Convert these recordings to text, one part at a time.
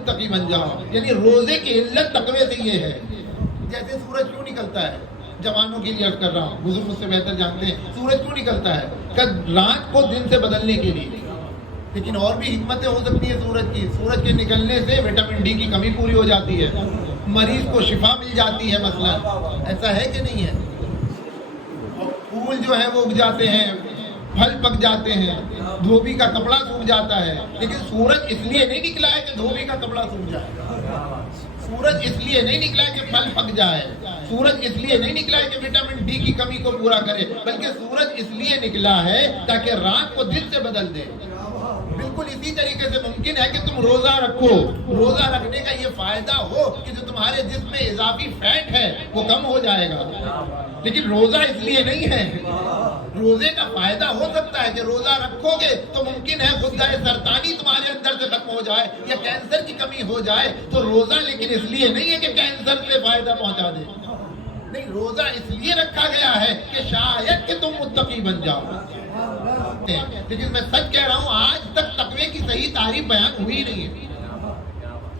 متقی بن جاؤ. یعنی روزے کی علت تقوی سے یہ ہے. جیسے سورج کیوں نکلتا ہے, جوانوں کے لیے عرض کر رہا ہوں, بزرگ مجھ سے بہتر جانتے ہیں سورج کیوں نکلتا ہے, کہ رات کو دن سے بدلنے کے لیے. لیکن اور بھی حکمتیں ہو سکتی ہیں سورج کی. سورج کے نکلنے سے وٹامن ڈی کی کمی پوری ہو جاتی ہے, مریض کو شفا مل جاتی ہے مثلا. ایسا ہے کہ نہیں ہے؟ پھول جو ہے وہ اگ جاتے ہیں, پھل پک جاتے ہیں, دھوبی کا کپڑا سوکھ جاتا ہے. لیکن سورج اس لیے نہیں نکلا ہے کہ دھوبی کا کپڑا سوکھ جائے. سورج اس لیے نہیں نکلا ہے کہ پھل پک جائے. سورج اس لیے نہیں نکلا ہے کہ وٹامن ڈی کی کمی کو پورا کرے, بلکہ سورج اس لیے نکلا ہے تاکہ رات کو دن سے بدل دے. بالکل اسی طریقے سے ممکن ہے کہ تم روزہ رکھو, روزہ رکھنے کا یہ فائدہ ہو کہ جو تمہارے جسم میں اضافی فیٹ ہے وہ کم ہو جائے گا. لیکن روزہ اس لیے نہیں ہے. روزے کا فائدہ ہو سکتا ہے کہ روزہ رکھو گے تو ممکن ہے خود سرطانی تمہارے اندر سے ختم ہو جائے یا کینسر کی کمی ہو جائے. تو روزہ لیکن اس لیے نہیں ہے کہ کینسر سے فائدہ پہنچا دے. نہیں, روزہ اس لیے رکھا گیا ہے کہ شاید کہ تم متقی بن جاؤ. لیکن میں سچ کہہ رہا ہوں, آج تک تقوی کی صحیح تعریف بیان ہوئی نہیں ہے.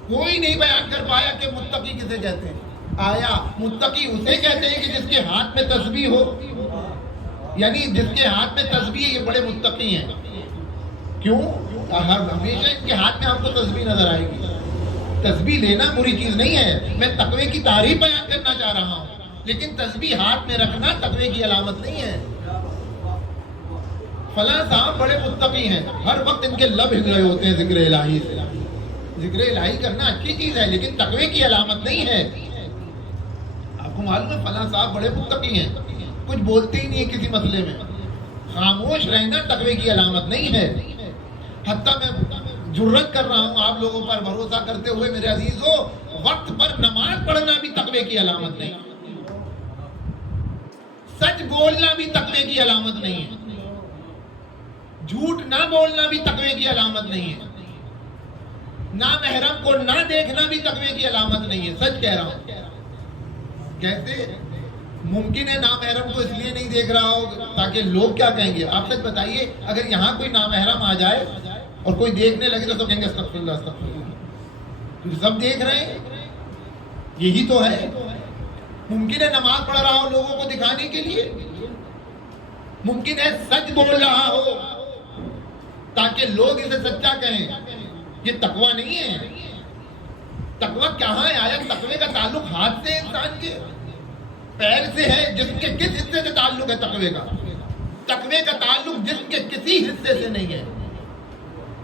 کوئی نہیں بیان کر پایا کہ متقی کسے کہتے ہیں. آیا متقی اسے کہتے ہیں کہ جس کے ہاتھ میں تسبیح ہو, یعنی جس کے ہاتھ میں تسبیح ہے یہ بڑے متقی ہیں. کیوں؟ ہمیشہ ان کے ہاتھ میں ہم کو تسبیح نظر آئے گی. تسبیح لینا بری چیز نہیں ہے, میں تقوی کی تعریف بیان کرنا چاہ رہا ہوں. لیکن تسبیح ہاتھ میں رکھنا تقوی کی علامت نہیں ہے. فلاں صاحب بڑے متقی ہیں, ہر وقت ان کے لب ہل رہے ہوتے ہیں ذکر الہی سے. ذکر الہی کرنا اچھی چیز ہے لیکن تقوی کی علامت نہیں ہے. آپ کو معلوم ہے فلاں صاحب بڑے متقی ہیں, کچھ بولتے ہی نہیں ہے کسی مسئلے میں. خاموش رہنا تقوی کی علامت نہیں ہے. حتیٰ میں جرت کر رہا ہوں آپ لوگوں پر بھروسہ کرتے ہوئے میرے عزیزو, وقت پر نماز پڑھنا بھی تقوی کی علامت نہیں. سچ بولنا بھی تقوی کی علامت نہیں ہے. جھوٹ نہ بولنا بھی تقوی کی علامت نہیں ہے. نامحرم کو نہ دیکھنا بھی تقوی کی علامت نہیں ہے. سچ کہہ رہا ہوں. کہتے ممکن ہے نامحرم کو اس لیے نہیں دیکھ رہا ہو تاکہ لوگ کیا کہیں گے. آپ سچ بتائیے, اگر یہاں کوئی نامحرم آ جائے اور کوئی دیکھنے لگے تو کہیں گے استغفر اللہ استغفر اللہ. سب دیکھ رہے ہیں, یہی تو ہے. ممکن ہے نماز پڑھ رہا ہو لوگوں کو دکھانے کے لیے. ممکن ہے سچ بول رہا ہو تاکہ لوگ اسے سچا کہیں. یہ تقوی نہیں ہے. تقوی کہاں ہے؟ آیا تقوی کا تعلق ہاتھ سے انسان کے پیر سے ہے. جسم کے کس حصے سے تعلق ہے تقوی کا؟ تقوی کا تعلق جسم کے کسی حصے سے نہیں ہے.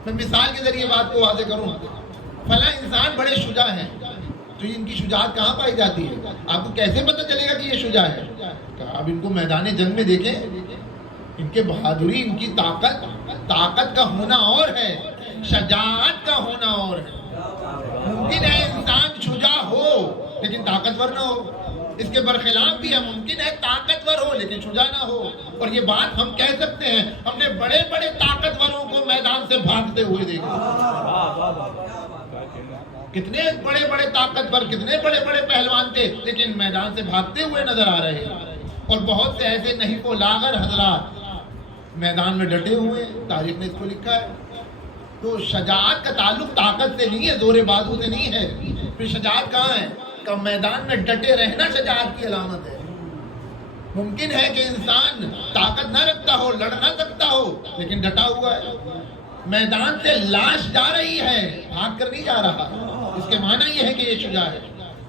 میں مثال کے ذریعے بات کو واضح کروں. فلاں انسان بڑے شجاع ہیں, تو ان کی شجاعت کہاں پائی جاتی ہے؟ آپ کو کیسے پتہ چلے گا کہ یہ شجاع ہے؟ اب ان کو میدان جنگ میں دیکھیں, ان کے بہادری, ان کی طاقت کا ہونا اور ہے, شجاعت کا ہونا اور ہے. ممکن ہے انسان شجاع ہو لیکن طاقتور نہ ہو. اس کے برخلاف بھی ہے, ممکن ہے طاقتور ہو لیکن شجاع نہ ہو. اور یہ بات ہم کہہ سکتے ہیں, ہم نے بڑے بڑے طاقتوروں کو میدان سے بھاگتے ہوئے دیکھا. کتنے بڑے بڑے طاقتور, کتنے بڑے بڑے پہلوان تھے لیکن میدان سے بھاگتے ہوئے نظر آ رہے ہیں. اور بہت سے ایسے نہیں کو لاغر حضرات میدان میں ڈٹے ہوئے, تاریخ نے اس کو لکھا ہے. تو شجاعت کا تعلق طاقت سے نہیں ہے, زور بازو سے نہیں ہے. پھر شجاعت کہاں ہے؟ کہ میدان میں ڈٹے رہنا شجاعت کی علامت ہے. ممکن ہے کہ انسان طاقت نہ رکھتا ہو, لڑ نہ سکتا ہو, لیکن ڈٹا ہوا ہے. میدان سے لاش جا رہی ہے, بھاگ کر نہیں جا رہا. اس کے معنی یہ ہے کہ یہ شجاع ہے,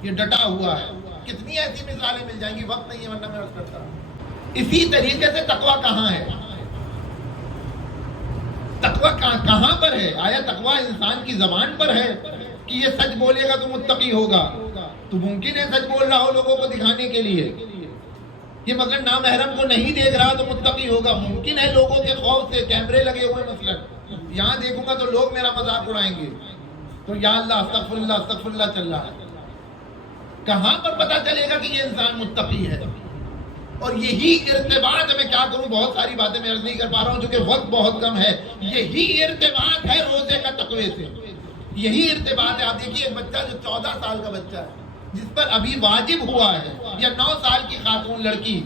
یہ ڈٹا ہوا ہے. کتنی ایسی مثالیں مل جائیں گی, وقت نہیں ہے ورنہ میں عرض کرتا ہوں. اسی طریقے سے تقوی کہاں ہے؟ تقوی کہاں پر ہے؟ آیا تقوی انسان کی زبان پر ہے کہ یہ سچ بولے گا تو متقی ہوگا؟ تو ممکن ہے سچ بول رہا ہو لوگوں کو دکھانے کے لیے. یہ مثلا نامحرم کو نہیں دیکھ رہا تو متقی ہوگا. ممکن ہے لوگوں کے خوف سے کیمرے لگے ہوئے, مثلا یہاں دیکھوں گا تو لوگ میرا مذاق اڑائیں گے, تو یا اللہ استغفر اللہ چل رہا ہے. کہاں پر پتا چلے گا کہ یہ انسان متقی ہے؟ اور یہی ارتباط, میں کیا کروں, بہت ساری باتیں میں عرض نہیں کر پا رہا ہوں چونکہ وقت بہت کم ہے. یہی ارتباط ہے روزے کا تقوی سے. یہی ارتباط ہے. آپ دیکھیے ایک بچہ جو 14 سال کا بچہ ہے, جس پر ابھی واجب ہوا ہے, یا 9 سال کی خاتون لڑکی,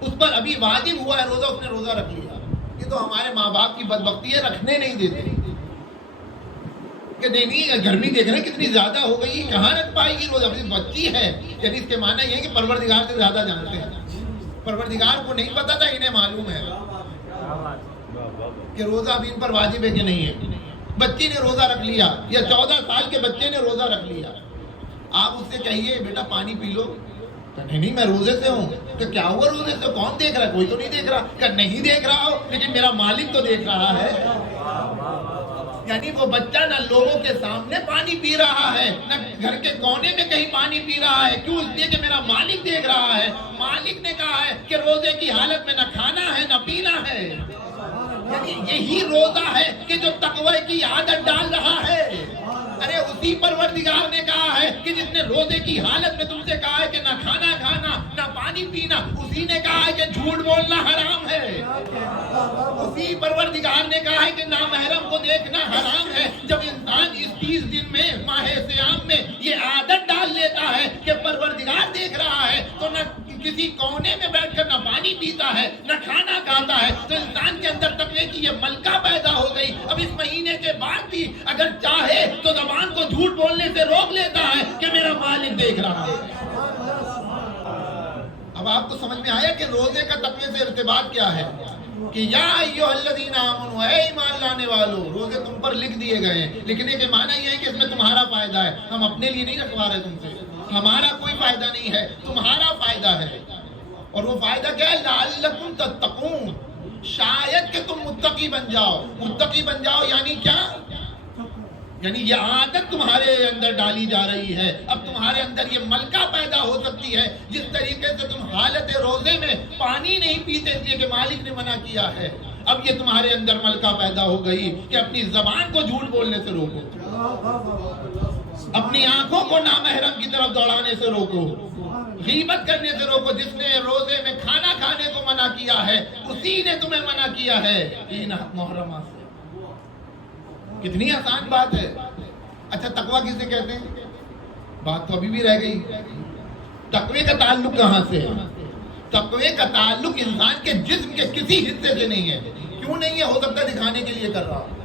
اس پر ابھی واجب ہوا ہے روزہ, اس نے روزہ رکھ لیا. یہ تو ہمارے ماں باپ کی بدبختی ہے, رکھنے نہیں دیتے. کہ نہیں گرمی دیکھ رہے ہیں کتنی زیادہ ہو گئی، کہاں رکھ پائے گی روزہ، اپنی بچی ہے. یعنی اس کے معنی یہ ہے کہ پروردگار سے زیادہ جانتے ہیں. پروردگار کو نہیں پتا تھا، انہیں معلوم ہے کہ روزہ اب ان پر واجب ہے کہ نہیں ہے. بچی نے روزہ رکھ لیا یا 14 سال کے بچے نے روزہ رکھ لیا، آپ اس سے کہیے بیٹا پانی پی لو، کہ نہیں میں روزے سے ہوں. کہ کیا ہوا روزے سے، کون دیکھ رہا ہے، کوئی تو نہیں دیکھ رہا. کہ نہیں دیکھ رہا ہو لیکن میرا مالک تو دیکھ رہا ہے. یعنی وہ بچہ نہ لوگوں کے سامنے پانی پی رہا ہے، نہ گھر کے کونے میں کہیں پانی پی رہا ہے. کیوں؟ اس لیے کہ میرا مالک دیکھ رہا ہے. مالک نے کہا ہے کہ روزے کی حالت میں نہ کھانا ہے نہ پینا ہے. یعنی یہی روزہ ہے کہ جو تقوی کی عادت ڈال رہا ہے. ارے اسی پروردگار نے کہا ہے کہ جس نے روزے کی حالت میں تم سے کہا ہے کہ نہ کھانا کھانا نہ پانی پینا، اسی نے کہا ہے کہ جھوٹ بولنا حرام ہے. اسی پروردگار نے کہا ہے کہ نامحرم کو دیکھنا حرام ہے. جب انسان اس 30 دن میں ماہ صیام میں یہ عادت ڈال لیتا ہے کہ پروردگار دیکھ رہا ہے، تو نہ کسی کونے میں بیٹھ کر نہ پانی پیتا ہے نہ کھانا کھاتا ہے، تو انسان کے اندر تقوی کی یہ ملکہ پیدا ہو گئی. اب اس مہینے کے بعد بھی اگر چاہے تو زبان کو جھوٹ بولنے سے روک لیتا ہے کہ میرا مالک دیکھ رہا ہے. اب آپ کو سمجھ میں آیا کہ روزے کا تقوی سے ارتباط کیا ہے؟ کہ یا ایھا الذین آمنوا، اے ایمان لانے والو، روزے تم پر لکھ دیے گئے ہیں. لکھنے کے معنی یہ ہے کہ اس میں تمہارا فائدہ ہے. ہم اپنے لیے نہیں رکھوا رہے تم سے، ہمارا کوئی فائدہ نہیں ہے، تمہارا فائدہ ہے. اور وہ فائدہ کیا ہے؟ لعلکم تتقون، شاید کہ تم متقی بن جاؤ. متقی بن جاؤ یعنی کیا؟ یعنی یہ عادت تمہارے اندر ڈالی جا رہی ہے. اب تمہارے اندر یہ ملکہ پیدا ہو سکتی ہے. جس طریقے سے تم حالت روزے میں پانی نہیں پیتے اس لیے کہ مالک نے منع کیا ہے، اب یہ تمہارے اندر ملکہ پیدا ہو گئی کہ اپنی زبان کو جھوٹ بولنے سے روکو، اپنی آنکھوں کو نامحرم کی طرف دوڑانے سے روکو، غیبت کرنے سے روکو. جس نے روزے میں کھانا کھانے کو منع کیا ہے اسی نے تمہیں منع کیا ہے ان محرمات سے. کتنی آسان بات ہے. اچھا تقوی کسے کہتے ہیں؟ بات تو ابھی بھی رہ گئی. تقوی کا تعلق کہاں سے ہے؟ تقوی کا تعلق انسان کے جسم کے کسی حصے سے نہیں ہے. کیوں نہیں ہے؟ ہو سکتا ہے دکھانے کے لیے کر رہا ہوں.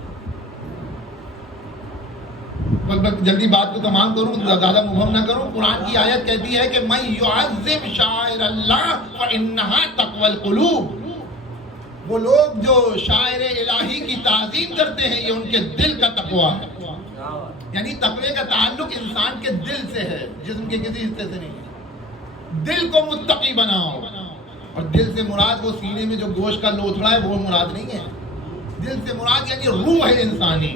جلدی بات کو تمام کروں، زیادہ مبہم نہ کروں. قرآن کی آیت کہتی ہے کہ من یعظم شعائر اللہ فانھا تقوی القلوب. وہ لوگ جو شاعر الہی کی تعظیم کرتے ہیں یہ ان کے دل کا تقوی ہے. یعنی تقوی کا تعلق انسان کے دل سے ہے، جسم کے کسی حصے سے نہیں ہے. دل کو متقی بناؤ. اور دل سے مراد وہ سینے میں جو گوشت کا لوتھڑا ہے وہ مراد نہیں ہے. دل سے مراد یعنی روح ہے انسانی،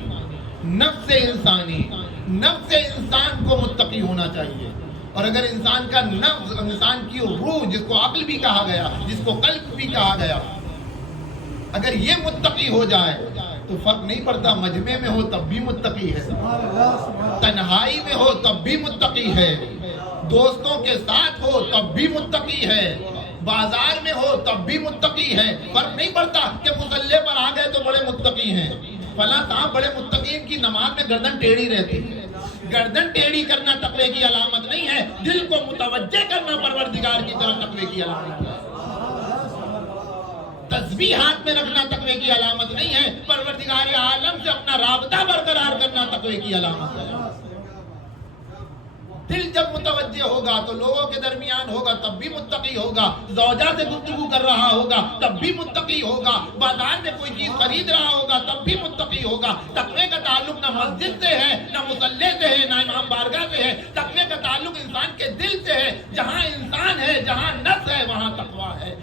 نفس انسانی. نفس انسان کو متقی ہونا چاہیے. اور اگر انسان کا نفس، انسان کی روح جس کو عقل بھی کہا گیا، جس کو قلب بھی کہا گیا، اگر یہ متقی ہو جائے تو فرق نہیں پڑتا مجمع میں ہو تب بھی متقی ہے، تنہائی میں ہو تب بھی متقی ہے، دوستوں کے ساتھ ہو تب بھی متقی ہے، بازار میں ہو تب بھی متقی ہے. فرق نہیں پڑتا کہ مصلی پر آ گئے تو بڑے متقی ہیں. فلاں صاحب بڑے متقین کی نماز میں گردن ٹیڑھی رہتی ہے. گردن ٹیڑھی کرنا تقوی کی علامت نہیں ہے. دل کو متوجہ کرنا پروردگار کی طرف تقوی کی علامت ہے. تسبیح ہاتھ میں رکھنا تقوی کی علامت نہیں ہے. پروردگار عالم سے اپنا رابطہ برقرار کرنا تقوی کی علامت ہے. دل جب متوجہ ہوگا تو لوگوں کے درمیان ہوگا تب بھی متقی ہوگا. زوجہ سے گفتگو کر رہا ہوگا تب بھی متقی ہوگا. بازار میں کوئی چیز خرید رہا ہوگا تب بھی متقی ہوگا. تقوی کا تعلق نہ مسجد سے ہے، نہ مصلی سے ہے، نہ امام بارگاہ سے ہے. تقوی کا تعلق انسان کے دل سے ہے. جہاں انسان ہے، جہاں نفس ہے، وہاں تقوی ہے.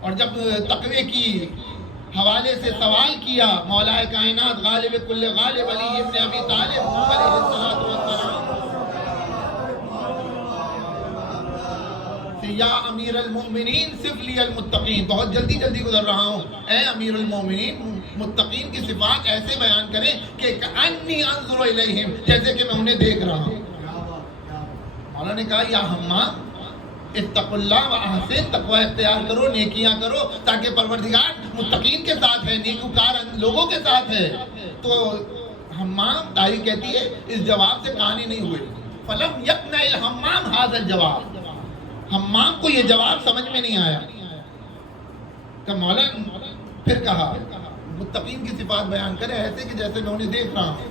اور جب تقوی کی حوالے سے سوال کیا مولا کائنات غالب کل غالب علی ابن ابی طالب علیہ الصلوۃ والسلام یا امیر المؤمنین صف لی المتقین. بہت جلدی گزر رہا ہوں. اے امیر المؤمنین متقین کی صفات ایسے بیان کریں کہ انی انظر الیہم، جیسے کہ میں انہیں دیکھ رہا ہوں. مولا نے کہا یا حمام اتقوا اللہ واحسن، تقوی اختیار کرو، نیکیاں کرو، تاکہ پروردگار متقین کے ساتھ ہے، نیکوکار لوگوں کے ساتھ ہے. تو حمام تائی کہتی ہے اس جواب سے کہانی نہیں ہوئی. فلم یقنع الحمام ھذا الجواب، حمام کو یہ جواب سمجھ میں نہیں آیا. کہ مولا پھر کہا متقین کی صفات بیان کرے ایسے کہ جیسے میں انہیں دیکھ رہا ہوں.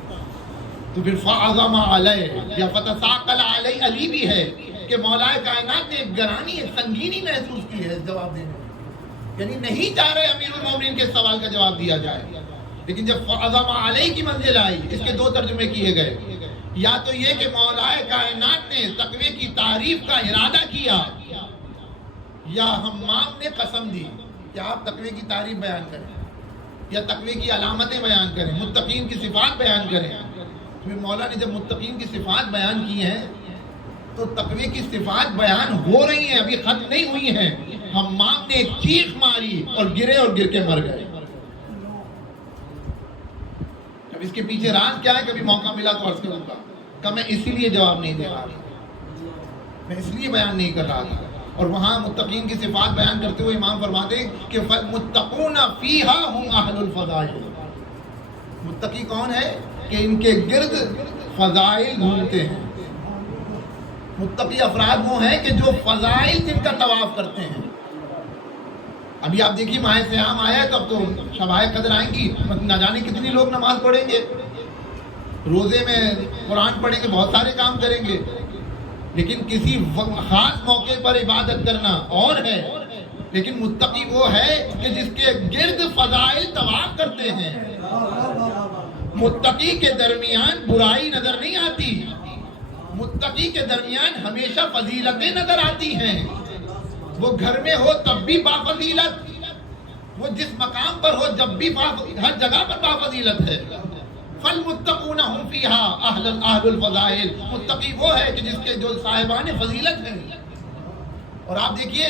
تو پھر فعظم علیہ یا فتثاقل علیہ علی بھی ہے کہ مولا کائنات نے ایک گرانی ایک سنگینی محسوس کی ہے اس جواب دینے میں، یعنی نہیں چاہ رہے امیر المومنین کے سوال کا جواب دیا جائے. لیکن جب فعظم علیہ کی منزل آئی، اس کے دو ترجمے کیے گئے. یا تو یہ کہ مولا کائنات نے تقوی کی تعریف کا ارادہ کیا، یا حمام نے قسم دی کہ آپ تقوی کی تعریف بیان کریں یا تقوی کی علامتیں بیان کریں، متقین کی صفات بیان کریں. پھر مولا نے جب متقین کی صفات بیان کی ہیں تو تقوی کی صفات بیان ہو رہی ہیں، ابھی ختم نہیں ہوئی ہیں. حمام نے ایک چیخ ماری اور گرے اور گر کے مر گئے. اب اس کے پیچھے راز کیا ہے؟ کبھی موقع ملا تو عرض کروں گا کہ میں اسی لیے جواب نہیں دے رہا تھا، میں اس لیے بیان نہیں کر رہا تھا. اور وہاں متقین کی صفات بیان کرتے ہوئے امام فرماتے ہیں کہ فالمتقون فیہا ہم اہل الفضائل. متقی کون ہے؟ کہ ان کے گرد فضائل گھومتے ہیں. متقی افراد وہ ہیں کہ جو فضائل جن کا طواف کرتے ہیں. ابھی آپ دیکھیے ماہ سیام آیا ہے تو اب تو شبائے قدر آئیں گی، نہ جانے کتنی لوگ نماز پڑھیں گے، روزے میں قرآن پڑھیں گے، بہت سارے کام کریں گے. لیکن کسی خاص موقع پر عبادت کرنا اور ہے. لیکن متقی وہ ہے کہ جس کے گرد فضائل طواف کرتے ہیں. متقی کے درمیان برائی نظر نہیں آتی، متقی کے درمیان ہمیشہ فضیلتیں نظر آتی ہیں. وہ گھر میں ہو تب بھی بافضیلت، وہ جس مقام پر ہو جب بھی ہر جگہ پر بافضیلت ہے. فالمتقون هم فیہا اہل الفضائل. متقی وہ ہے کہ جس کے جو صاحبان فضیلت ہیں. اور آپ دیکھیے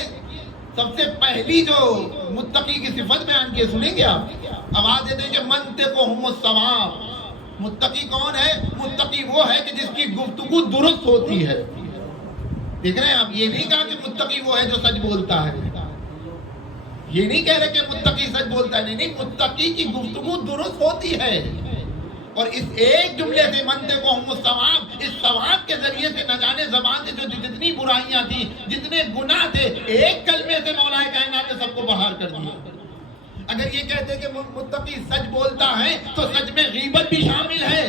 سب سے پہلی جو متقی کی صفت بیان کی سنیں گے آپ، آواز دیتے ہیں کہ منطقہم الصواب. متقی کون ہے؟ متقی وہ ہے کہ جس کی گفتگو درست ہوتی ہے. دیکھ رہے ہیں آپ، یہ نہیں کہا کہ متقی وہ ہے جو سچ بولتا ہے، یہ نہیں کہہ رہے کہ متقی سچ بولتا ہے، نہیں، متقی کی گفتگو درست ہوتی ہے. اور اس ایک جملے سے منطقہم الصواب، اس ثواب کے ذریعے سے نہ جانے زبان سے جو جتنی برائیاں تھیں، جتنے گناہ تھے، ایک کلمے سے مولا کائنات نے سب کو بہار کر دیا. اگر یہ کہتے کہ متقی سچ بولتا ہے تو سچ میں غیبت بھی شامل ہے.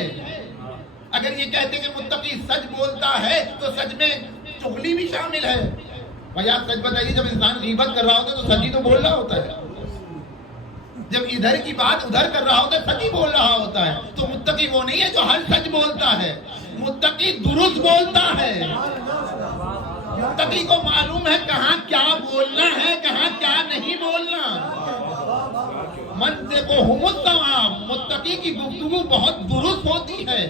اگر یہ کہتے کہ متقی سچ بولتا ہے تو سچ میں چغلی بھی شامل ہے. بھائی آپ سچ بتائیے، جب انسان غیبت کر رہا ہوتا ہے تو سچ ہی تو بول رہا ہوتا ہے. جب ادھر کی بات ادھر کر رہا ہوتا ہے سچ ہی بول رہا ہوتا ہے. تو متقی وہ نہیں ہے جو ہر سچ بولتا ہے، متقی درست بولتا ہے. متقی کو معلوم ہے کہاں کیا بولنا ہے، کہاں کیا نہیں بولنا. منطقہم الصواب، متقی کی گفتگو بہت درست ہوتی ہے.